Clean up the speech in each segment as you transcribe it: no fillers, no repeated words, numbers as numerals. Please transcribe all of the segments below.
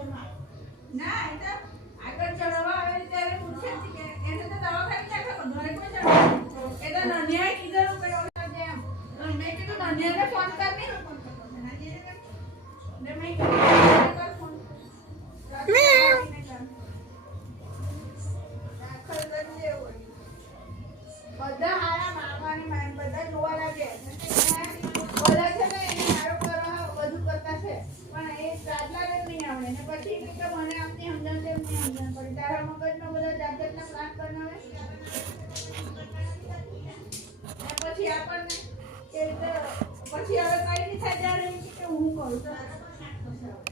ના એ તો આગળ ચડવા આવે ત્યારે પૂછે છે કે એને તો દવાખાને ક્યાં ઘરે કોઈ ચડવા એ તો નનિયાએ કીધું કે ઓલા જેમ મેં કીધું નનિયાને ફોન કરને ને મેં કીધું કર ફોન બધા હારા મામાની માન બધા જોવા લાગે બોલા છે ને એને હારો કરવા બધું કરતા છે પણ એ દાદલા જ નહીં આવડે ને પછી કે મને આપની સમજણ કેમ નહીં સમજણ પડી તારા મગજમાં બધા જાત જાતના પ્લાન બનાવે ને પછી આપણને કે પછી હવે કઈ નહીં થાય ત્યારે એમ કે હું કરું તો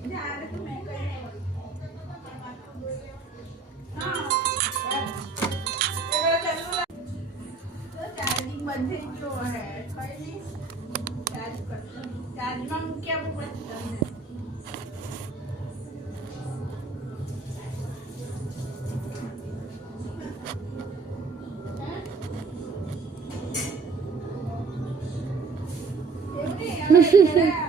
જ્યારે તું મેં કઈ હા ચાર્જિંગ બંધ થઈ ગયો હે કઈ નહીં ચાર્જ કરતો ચાર્જમાં મૂક્યા બહુ પછી તમને